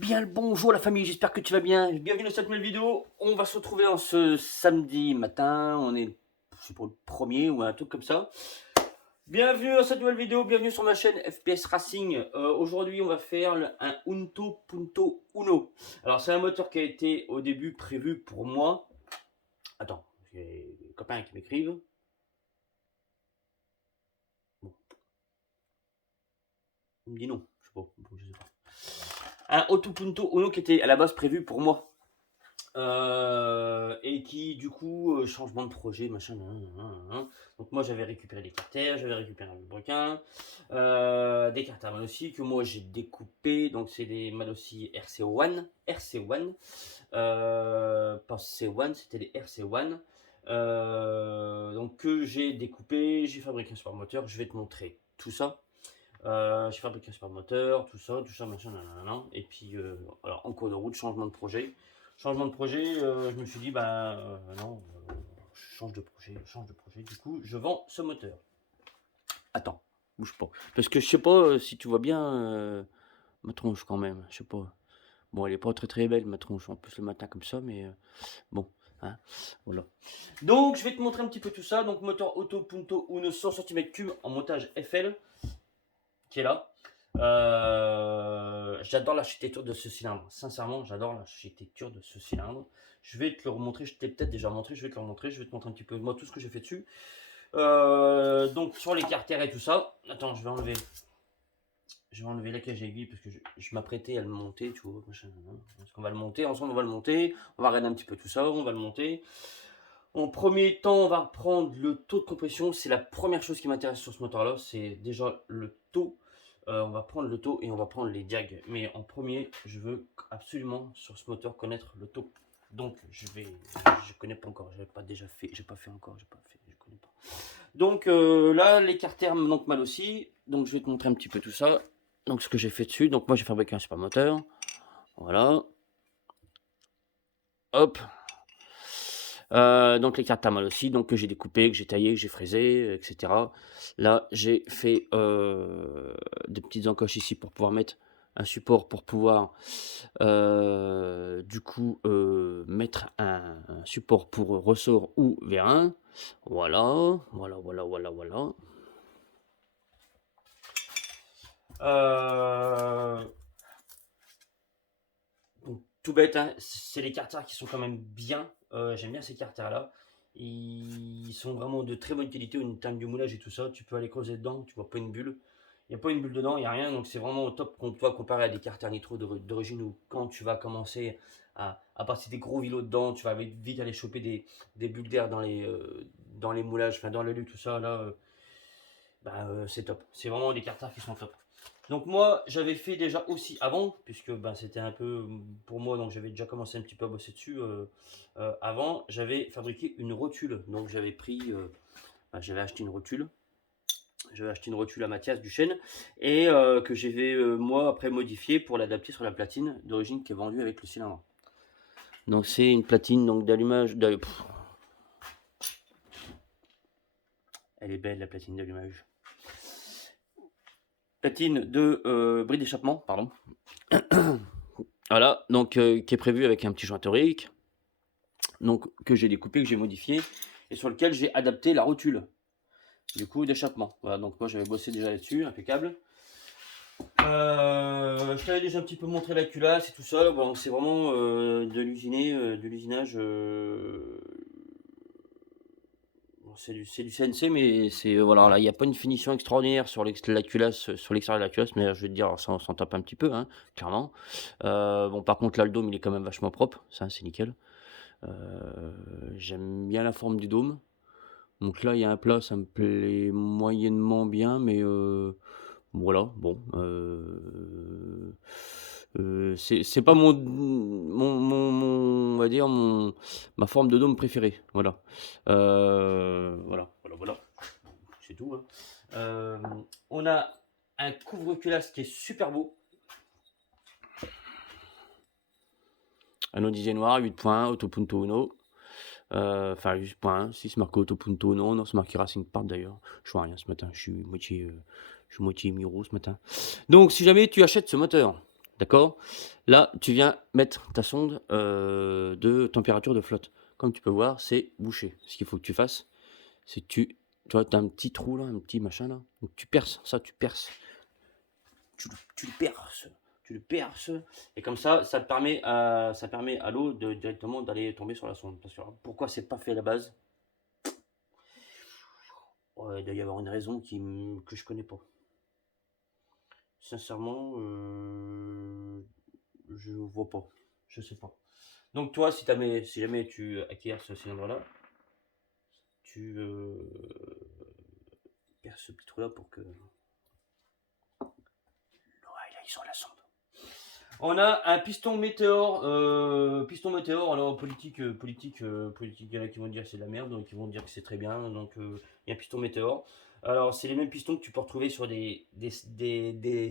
Bien le bonjour la famille, j'espère que tu vas bien. Bienvenue dans cette nouvelle vidéo. On va se retrouver en ce samedi matin. On est, je sais pas, le premier ou un truc comme ça. Bienvenue dans cette nouvelle vidéo, bienvenue sur ma chaîne FPS Racing. Aujourd'hui, on va faire un Unto Punto Uno. Alors, c'est un moteur qui a été au début prévu pour moi. Attends, j'ai des copains qui m'écrivent. Bon, il me dit non, je sais pas. Bon, je sais pas. Un Unto Punto Uno qui était à la base prévu pour moi. Et qui du coup changement de projet machin donc moi j'avais récupéré des carters, j'avais récupéré un brequin, des carters Malossi que moi j'ai découpé, donc c'est des Malossi RC1 pas C1, c'était des RC1 donc que j'ai découpé, j'ai fabriqué un super moteur, je vais te montrer tout ça. J'ai fabriqué un super moteur, tout ça, machin, nanana. Et puis, alors, en cours de route, changement de projet. Changement de projet, je me suis dit, bah non, change de projet. Du coup, je vends ce moteur. Attends, bouge pas. Parce que je sais pas si tu vois bien ma tronche quand même. Je sais pas. Bon, elle est pas très très belle, ma tronche. En plus, le matin comme ça, mais bon. Hein, voilà. Donc, je vais te montrer un petit peu tout ça. Donc, moteur Auto Punto Uno 100 cm3 en montage FL qui est là. J'adore l'architecture de ce cylindre. Sincèrement, j'adore l'architecture de ce cylindre. Je vais te le remontrer. Je t'ai peut-être déjà montré. Je vais te le remontrer. Je vais te montrer un petit peu moi tout ce que j'ai fait dessus. Donc sur les carters et tout ça. Attends, je vais enlever. Je vais enlever la cage aiguille parce que je m'apprêtais à le monter, tu vois. Parce qu'on va le monter. Ensemble, on va le monter. On va regarder un petit peu tout ça. On va le monter. En premier temps, on va prendre le taux de compression. C'est la première chose qui m'intéresse sur ce moteur-là. C'est déjà le taux. On va prendre le taux et on va prendre les diags. Mais en premier, je veux absolument sur ce moteur connaître le taux. Donc je connais pas encore. J'ai pas déjà fait. J'ai pas fait encore. J'ai pas fait. Je connais pas. Donc là, les carters donc mal aussi. Donc je vais te montrer un petit peu tout ça. Donc ce que j'ai fait dessus. Donc moi j'ai fabriqué un super moteur. Voilà. Hop. Donc les cartes à mal aussi, donc que j'ai découpé, que j'ai taillé, que j'ai fraisé, etc. Là, j'ai fait des petites encoches ici pour pouvoir mettre un support pour pouvoir du coup mettre un support pour ressort ou vérin. Voilà, voilà. Donc, tout bête, hein, c'est les carters qui sont quand même bien. J'aime bien ces carters là. Ils sont vraiment de très bonne qualité au terme du moulage et tout ça. Tu peux aller creuser dedans, tu vois pas une bulle. Il n'y a pas une bulle dedans, il n'y a rien. Donc c'est vraiment au top qu'on doit comparer à des carters nitro d'origine où quand tu vas commencer à passer des gros vilos dedans, tu vas vite aller choper des bulles d'air dans les moulages, enfin dans le luc, tout ça. Là, c'est top. C'est vraiment des carters qui sont top. Donc moi, j'avais fait déjà aussi avant, puisque c'était un peu pour moi, donc j'avais déjà commencé un petit peu à bosser dessus avant. J'avais fabriqué une rotule, donc j'avais pris, j'avais acheté une rotule. J'avais acheté une rotule à Mathias Duchesne et que j'avais moi après modifié pour l'adapter sur la platine d'origine qui est vendue avec le cylindre. Donc c'est une platine donc d'allumage. Elle est belle la platine d'allumage. Platine de bris d'échappement, pardon. Voilà, donc qui est prévu avec un petit joint torique, donc que j'ai découpé, que j'ai modifié, et sur lequel j'ai adapté la rotule, du coup d'échappement. Voilà, donc moi j'avais bossé déjà là-dessus, impeccable. Je t'avais déjà un petit peu montré la culasse et tout ça. Bon, c'est vraiment de l'usinage. Bon, c'est du CNC, mais c'est voilà, là il n'y a pas une finition extraordinaire sur la culasse, sur l'extérieur de la culasse, mais je vais te dire, ça s'en tape un petit peu, hein, clairement. Bon, par contre là le dôme il est quand même vachement propre, ça c'est nickel. J'aime bien la forme du dôme. Donc là, il y a un plat, ça me plaît moyennement bien, mais voilà, bon. C'est pas on va dire, ma forme de dôme préférée. Voilà. Voilà. C'est tout. Hein. On a un couvre-culasse qui est super beau. Un Odyssey noir, 8 points, Auto Punto Uno. Enfin, 8 points, 6 marqué Auto Punto, non, c'est marqué Racing Part d'ailleurs. Je vois rien ce matin, je suis moitié Miro ce matin. Donc, si jamais tu achètes ce moteur, d'accord? Là, tu viens mettre ta sonde, de température de flotte. Comme tu peux voir, c'est bouché. Ce qu'il faut que tu fasses, c'est que tu vois, tu as un petit trou là, un petit machin là, donc tu perces, ça tu perces, tu le perces, tu le perces et comme ça permet à l'eau de directement d'aller tomber sur la sonde. Parce que alors, pourquoi c'est pas fait à la base? Ouais, il doit y avoir une raison que je connais pas. Sincèrement, je vois pas. Je sais pas. Donc toi, si jamais tu acquiers ce cylindre-là, tu perces ce petit trou-là pour que l'oreille aille sur la sonde. On a un piston météore. Alors politique, il y en a qui vont dire que c'est de la merde, donc ils vont dire que c'est très bien. Donc il y a un piston météore. Alors c'est les mêmes pistons que tu peux retrouver sur des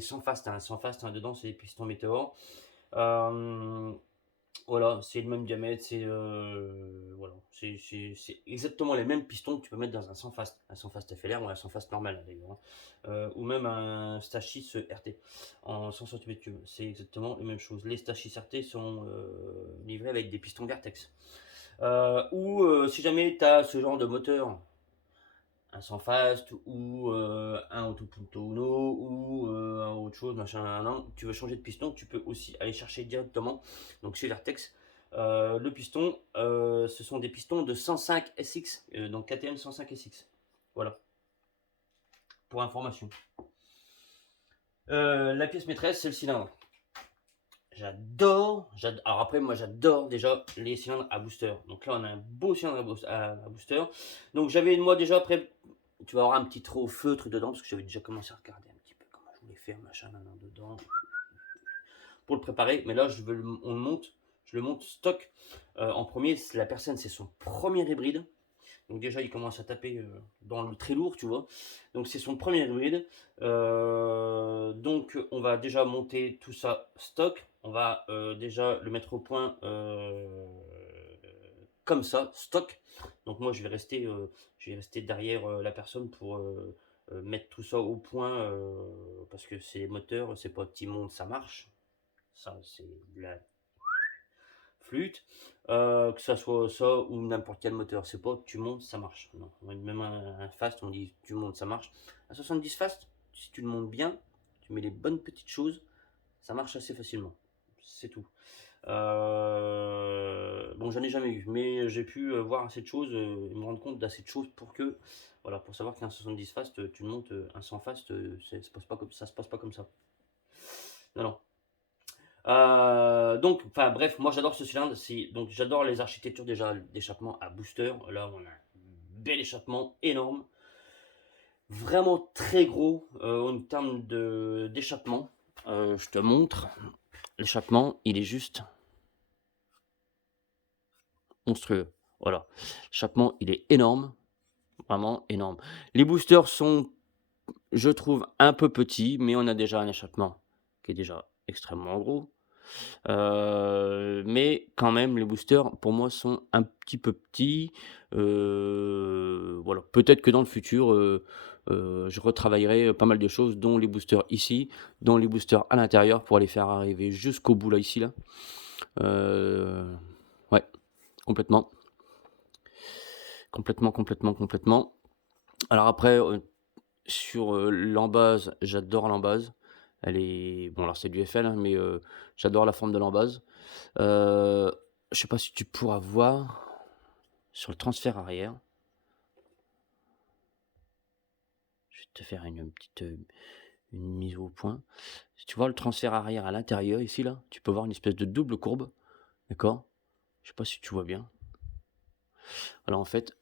sans fast, hein. Sans fast, hein, dedans c'est des pistons météores. Euh, Voilà, c'est le même diamètre, voilà, c'est exactement les mêmes pistons que tu peux mettre dans un sans fast FLR ou un sans fast normal, hein, d'ailleurs, hein. Ou même un Stage 6 RT en 100 cm3. C'est exactement les mêmes choses. Les Stage 6 RT sont livrés avec des pistons Vertex. Ou si jamais tu as ce genre de moteur, un sans fast ou un autopunto Uno ou un autre chose, machin, tu veux changer de piston, tu peux aussi aller chercher directement, donc chez Vertex. Le piston, ce sont des pistons de 105 SX, donc KTM 105 SX. Voilà, pour information. La pièce maîtresse, c'est le cylindre. Alors après, moi j'adore déjà les cylindres à booster. Donc là, on a un beau cylindre à booster. Donc j'avais, moi déjà, après, tu vas avoir un petit trou au feutre dedans, parce que j'avais déjà commencé à regarder un petit peu comment je voulais faire, machin, dedans, pour le préparer. Mais là, je le monte stock. En premier, la personne, c'est son premier hybride. Donc déjà, il commence à taper dans le très lourd, tu vois. Donc c'est son premier hybride. Donc on va déjà monter tout ça stock. On va déjà le mettre au point comme ça, stock. Donc moi, je vais rester derrière la personne pour mettre tout ça au point parce que c'est les moteurs, c'est pas petit monde, ça marche. Ça, c'est de la flûte, que ça soit ça ou n'importe quel moteur. C'est pas tu montes, ça marche. Non, même un fast, on dit tu montes, ça marche. Un 70 fast, si tu le montes bien, tu mets les bonnes petites choses, ça marche assez facilement. C'est tout. Bon, j'en ai jamais eu, mais j'ai pu voir assez de choses et me rendre compte d'assez de choses pour que, voilà, pour savoir qu'un 70 fast, tu le montes, un 100 fast, ça se passe pas comme ça, se passe pas comme ça. Non, non. Donc, enfin bref, moi j'adore ce cylindre. Donc j'adore les architectures déjà d'échappement à booster. Là, on a un bel échappement énorme, vraiment très gros en termes d'échappement. Je te montre. L'échappement, il est juste monstrueux. Voilà. L'échappement, il est énorme, vraiment énorme. Les boosters sont, je trouve, un peu petits, mais on a déjà un échappement qui est déjà extrêmement gros. Mais quand même, les boosters, pour moi, sont un petit peu petits. Voilà, peut-être que dans le futur, je retravaillerai pas mal de choses, dont les boosters ici, dont les boosters à l'intérieur, pour les faire arriver jusqu'au bout là, ici, là. Ouais, complètement. Complètement, complètement, complètement. Alors après, sur, l'embase, j'adore l'embase. Elle est bon, alors c'est du FL, hein, mais j'adore la forme de l'embase. Heu, je sais pas si tu pourras voir sur le transfert arrière. Je vais te faire une petite, une mise au point. Si tu vois le transfert arrière à l'intérieur ici là, tu peux voir une espèce de double courbe, d'accord? Je sais pas si tu vois bien. Alors en fait,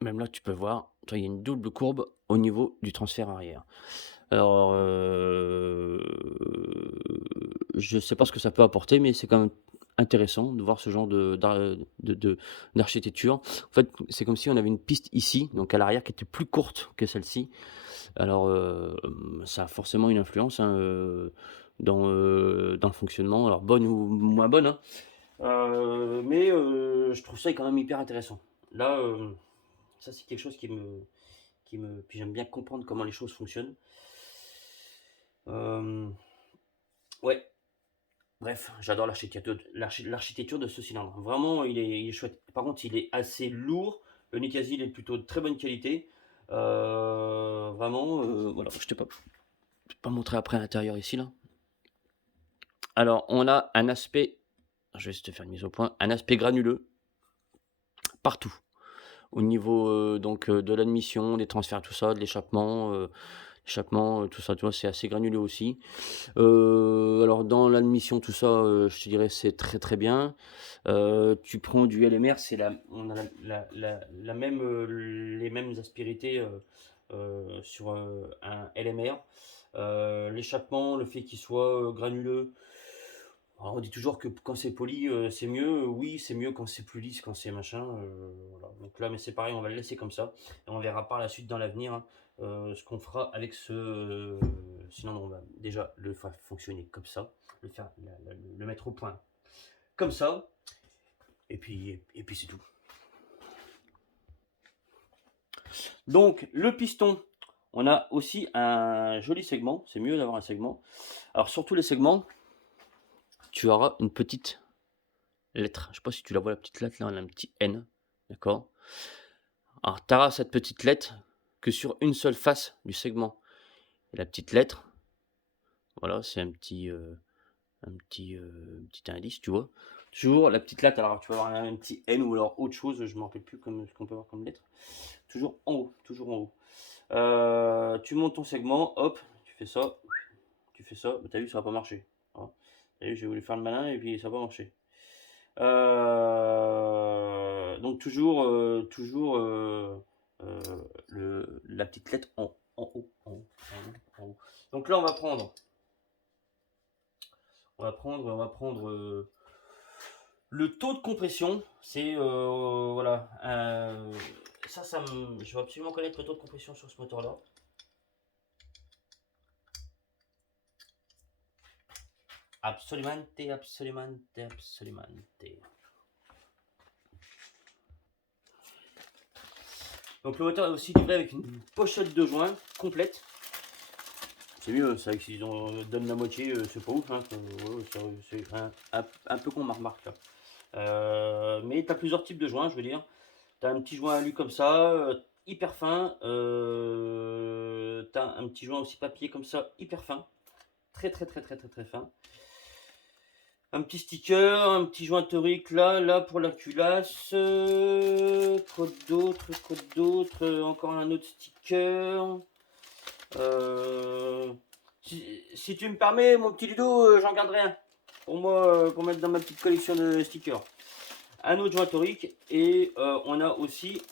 même là tu peux voir, tu vois, il y a une double courbe au niveau du transfert arrière. Alors, je sais pas ce que ça peut apporter, mais c'est quand même intéressant de voir ce genre d'architecture. En fait, c'est comme si on avait une piste ici, donc à l'arrière, qui était plus courte que celle-ci. Alors, ça a forcément une influence, hein, dans le fonctionnement, alors bonne ou moins bonne, hein. Mais je trouve ça quand même hyper intéressant. Là, ça c'est quelque chose puis j'aime bien comprendre comment les choses fonctionnent. Ouais. Bref, j'adore l'architecture de ce cylindre. Vraiment, il est chouette. Par contre, il est assez lourd. Le Nikkasi, il est plutôt de très bonne qualité. Vraiment, voilà, je t'ai pas montré après à l'intérieur ici, là. Alors, on a un aspect, je vais juste te faire une mise au point, un aspect granuleux partout. Au niveau donc de l'admission, des transferts, tout ça, de l'échappement, tout ça, tu vois, c'est assez granuleux aussi. Alors dans l'admission, tout ça, je te dirais c'est très très bien. Tu prends du LMR, on a la même, les mêmes aspérités sur un LMR. L'échappement, le fait qu'il soit granuleux, alors on dit toujours que quand c'est poli, c'est mieux. Oui, c'est mieux quand c'est plus lisse, quand c'est machin. Voilà. Donc là, mais c'est pareil, on va le laisser comme ça. Et on verra par la suite dans l'avenir hein, ce qu'on fera avec ce. Sinon, on va déjà le faire fonctionner comme ça, le mettre au point comme ça. Et puis c'est tout. Donc le piston, on a aussi un joli segment. C'est mieux d'avoir un segment. Alors sur tous les segments, tu auras une petite lettre. Je sais pas si tu la vois, la petite lettre là, on a un petit N. D'accord. Alors, tu auras cette petite lettre que sur une seule face du segment. Et la petite lettre, voilà, c'est un petit indice, tu vois. Toujours la petite lettre, alors tu vas avoir un petit N ou alors autre chose, je ne me rappelle plus ce qu'on peut avoir comme lettre. Toujours en haut, toujours en haut. Tu montes ton segment, hop, tu fais ça, bah, t'as vu, ça va pas marcher. Hein. T'as vu, j'ai voulu faire le malin et puis ça va pas marcher. Donc toujours la petite lettre en haut, en haut, en haut. Donc là, on va prendre le taux de compression. C'est voilà. Je vais absolument connaître le taux de compression sur ce moteur-là. Absolumente, absolumente, absolumente. Donc le moteur est aussi livré avec une pochette de joints complète. C'est mieux, c'est vrai que s'ils donnent la moitié, c'est pas ouf. Hein, c'est un peu con ma remarque là. Mais tu as plusieurs types de joints, je veux dire. Tu as un petit joint alu comme ça, hyper fin. Tu as un petit joint aussi papier comme ça, hyper fin. Très très très très très très fin. Un petit sticker, un petit joint torique là pour la culasse. Quoi d'autre, encore un autre sticker. Si tu me permets, mon petit Ludo, j'en garderai un. Pour moi, pour mettre dans ma petite collection de stickers. Un autre joint torique. Et on a aussi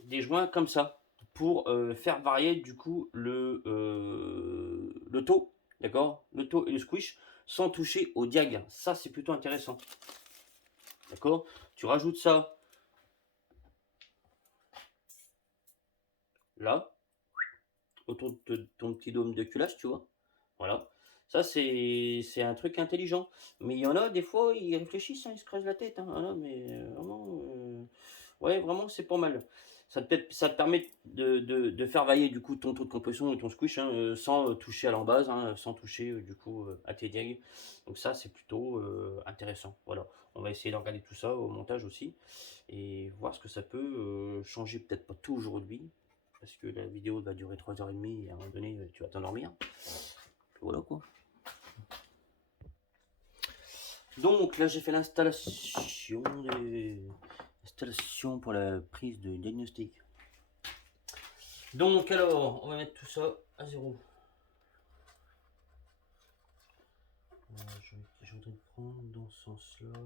des joints comme ça. Pour faire varier du coup le taux. D'accord. Le taux et le squish. Sans toucher au diag. Ça, c'est plutôt intéressant. D'accord. Tu rajoutes ça. Là. Autour de ton petit dôme de culasse, tu vois. Voilà. Ça, c'est un truc intelligent. Mais il y en a, des fois, ils réfléchissent, hein, ils se creusent la tête. Hein. Voilà, mais vraiment, ouais, vraiment, c'est pas mal. Ça te permet de faire vailler du coup ton taux de compression et ton squish hein, sans toucher à l'embase, hein, sans toucher du coup à tes diags. Donc ça, c'est plutôt intéressant. Voilà. On va essayer de regarder tout ça au montage aussi et voir ce que ça peut changer. Peut-être pas tout aujourd'hui parce que la vidéo va durer 3h30 et à un moment donné, tu vas t'endormir. Voilà quoi. Donc là j'ai fait l'installation pour la prise de diagnostic. Donc alors on va mettre tout ça à 0. Je voudrais prendre dans ce sens là.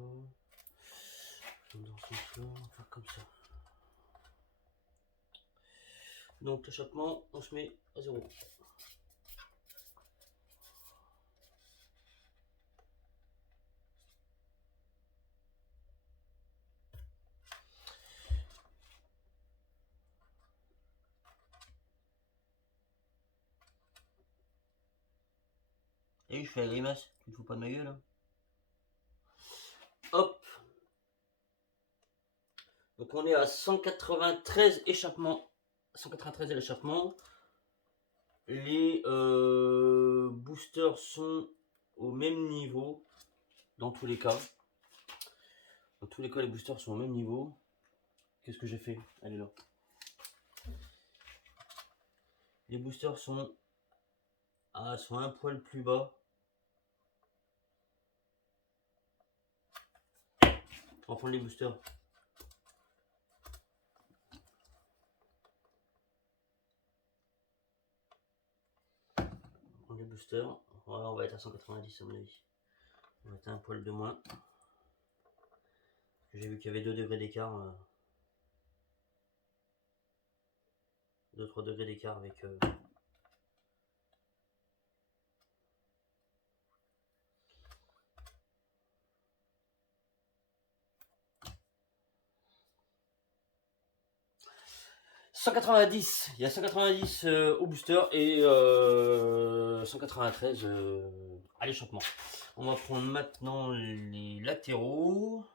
On va faire comme ça. Donc l'échappement on se met à 0. Et je fais la grimace, tu te fous pas de ma gueule là. Hop. Donc on est à 193 échappements. 193 l'échappement. Les boosters sont au même niveau. dans tous les cas. Dans tous les cas, les boosters sont au même niveau. Qu'est-ce que j'ai fait? Elle est là. Les boosters sont un poil plus bas. On va prendre les boosters. On va prendre les boosters. Voilà, on va être à 190 à mon avis. On va être un poil de moins. J'ai vu qu'il y avait 2 degrés d'écart. 2-3 degrés d'écart avec... 190, il y a 190 au booster et 193 à l'échappement. On va prendre maintenant les latéraux.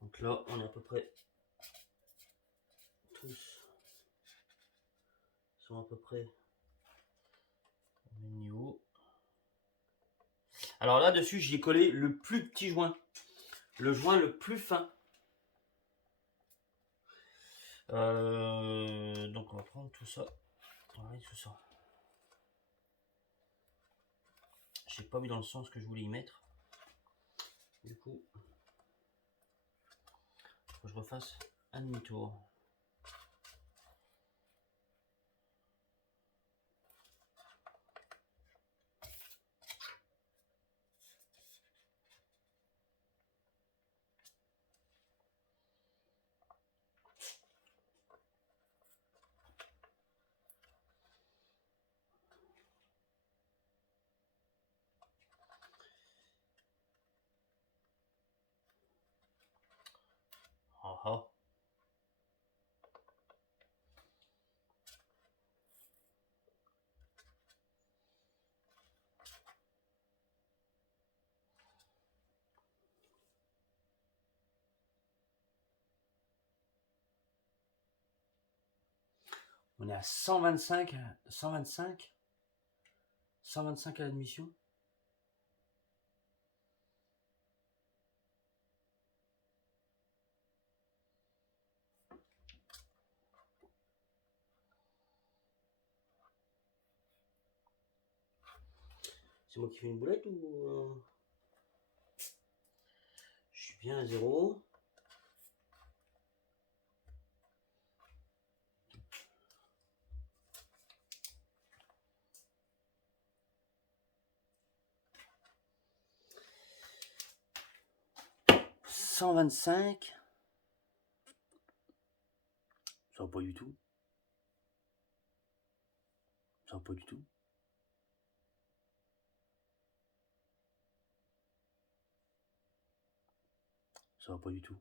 Donc là, on est à peu près tous sont à peu près au même niveau. Alors là-dessus, j'y ai collé le plus petit joint, le joint le plus fin. Donc on va prendre tout ça. Ouais, tout ça. J'ai pas mis dans le sens que je voulais y mettre. Du coup, faut que je refasse un demi-tour. Ah ah. On est à 125 à l'admission. C'est moi qui fais une boulette ou je suis bien à 0. « 125. Ça va pas du tout. Ça va pas du tout. Ça va pas du tout.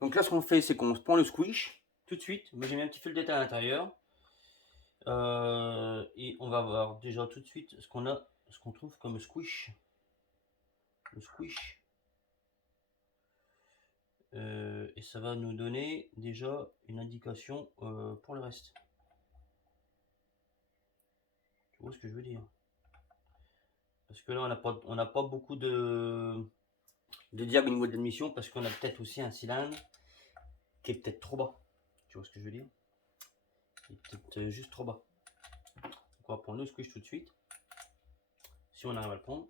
Donc là, ce qu'on fait, c'est qu'on se prend le squish tout de suite. Moi, j'ai mis un petit fil d'état à l'intérieur. Et on va voir déjà tout de suite ce qu'on trouve comme squish. Le squish. Et ça va nous donner déjà une indication pour le reste. Tu vois ce que je veux dire? Parce que là, on n'a pas beaucoup de diag au niveau de l'admission parce qu'on a peut-être aussi un cylindre qui est peut-être trop bas. Tu vois ce que je veux dire? Il est peut-être juste trop bas. Donc on va prendre le squish tout de suite. Si on arrive à le prendre.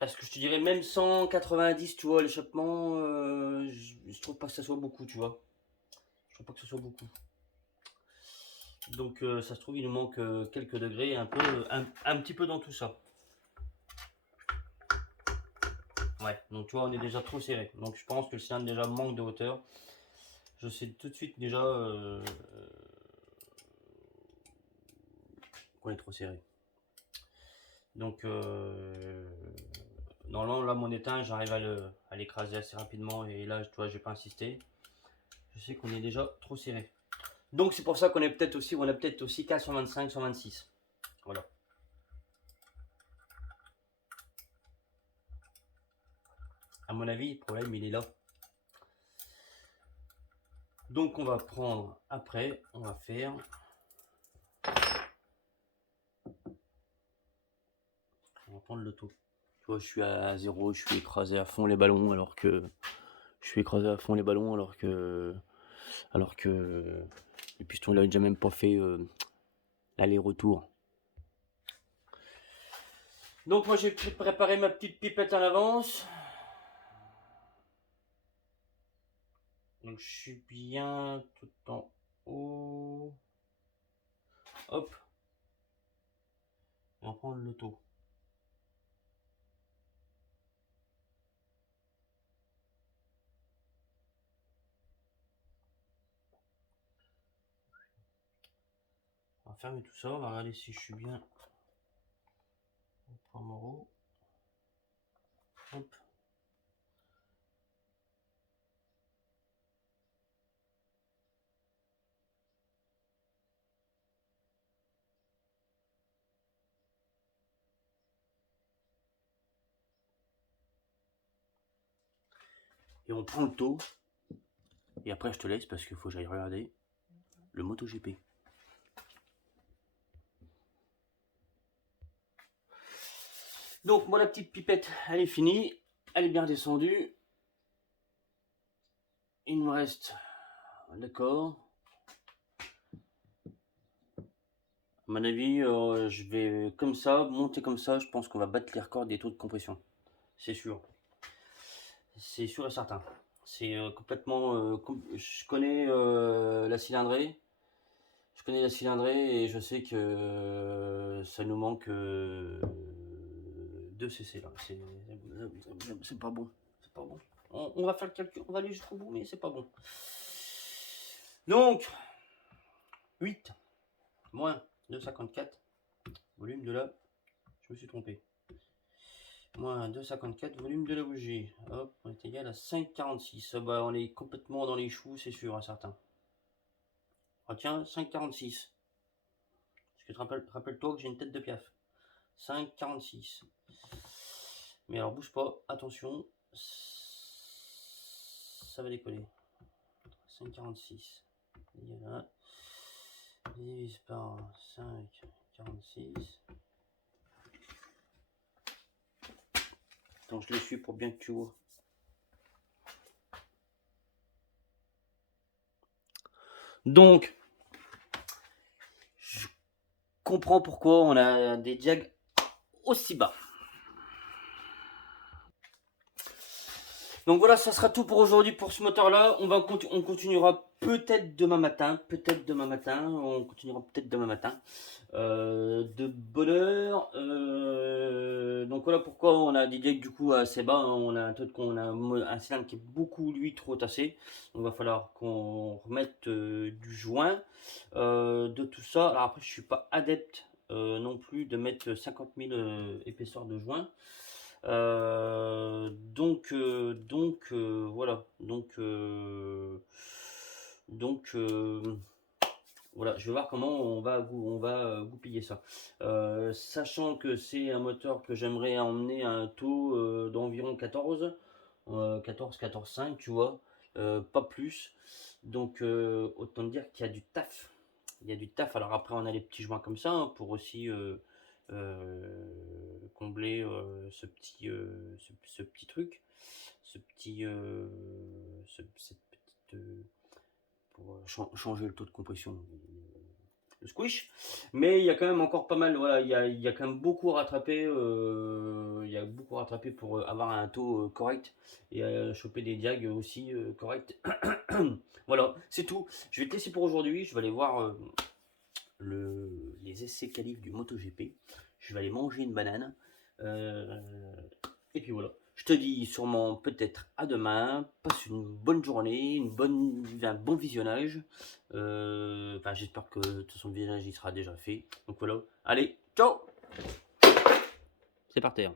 Parce que je te dirais même 190, tu vois, l'échappement, je trouve pas que ça soit beaucoup, tu vois. Je trouve pas que ce soit beaucoup. Donc ça se trouve, il nous manque quelques degrés, un petit peu dans tout ça. Ouais, donc tu vois, on est déjà trop serré. Donc je pense que le cylindre déjà manque de hauteur. Je sais tout de suite déjà qu'on est trop serré. Donc normalement là mon étain j'arrive à l'écraser assez rapidement et là tu vois je vais pas insister. Je sais qu'on est déjà trop serré. Donc c'est pour ça qu'on est peut-être aussi, on a peut-être aussi qu'à 125, 126. Voilà. À mon avis, le problème il est là. Donc on va prendre, après, on va faire... On va prendre le taux. Tu vois, je suis à 0, je suis écrasé à fond les ballons alors que... Je suis écrasé à fond les ballons alors que... Les pistons, il a déjà même pas fait l'aller-retour. Donc moi j'ai préparé ma petite pipette à l'avance. Donc je suis bien tout en haut. Hop. On va prendre le taux. On va fermer tout ça, on va regarder si je suis bien. On prend mon haut. Hop. Et on prend le taux. Et après je te laisse parce qu'il faut que j'aille regarder le MotoGP. Donc moi la petite pipette elle est finie. Elle est bien descendue. Il me reste... D'accord. À mon avis, je vais comme ça, monter comme ça. Je pense qu'on va battre les records des taux de compression. C'est sûr. C'est sûr et certain. C'est complètement... je connais la cylindrée. Je connais la cylindrée et je sais que ça nous manque 2 cc là. C'est pas bon. C'est pas bon. On va faire le calcul, on va aller jusqu'au bout, mais c'est pas bon. Donc, 8 moins 2,54, volume de la... Je me suis trompé. Moins 2,54, volume de la bougie. Hop, on est égal à 5,46. Bah, on est complètement dans les choux, c'est sûr, à certains. Ah tiens, 5,46. Parce que rappelle-toi que j'ai une tête de piaf. 5,46. Mais alors, bouge pas, attention. Ça va décoller. 5,46. Divise par 5,46. Donc je le suis pour bien que tu vois. Donc, je comprends pourquoi on a des diag aussi bas. Donc voilà, ça sera tout pour aujourd'hui pour ce moteur-là. On continuera peut-être demain matin. On continuera peut-être demain matin. De bonne heure. Donc voilà pourquoi on a des diag du coup assez bas. On a un cylindre qui est beaucoup lui trop tassé. Donc il va falloir qu'on remette du joint de tout ça. Alors après je suis pas adepte non plus de mettre 50 000 épaisseurs de joint. Voilà. Voilà, je vais voir comment on va goupiller ça. Sachant que c'est un moteur que j'aimerais emmener à un taux d'environ 14, 14,5, tu vois, pas plus. Donc autant dire qu'il y a du taf. Il y a du taf. Alors après, on a les petits joints comme ça hein, pour aussi combler ce petit truc, cette petite pour changer le taux de compression, le squish. Mais il y a quand même encore pas mal, voilà, il y a quand même beaucoup à rattraper, il y a beaucoup à rattraper pour avoir un taux correct et choper des diags aussi corrects. Voilà, c'est tout. Je vais te laisser pour aujourd'hui. Je vais aller voir les essais qualifs du MotoGP. Je vais aller manger une banane. Et puis voilà. Je te dis sûrement peut-être à demain. Passe une bonne journée, un bon visionnage. Enfin, j'espère que de toute façon le visionnage il sera déjà fait. Donc voilà. Allez, ciao. C'est par terre.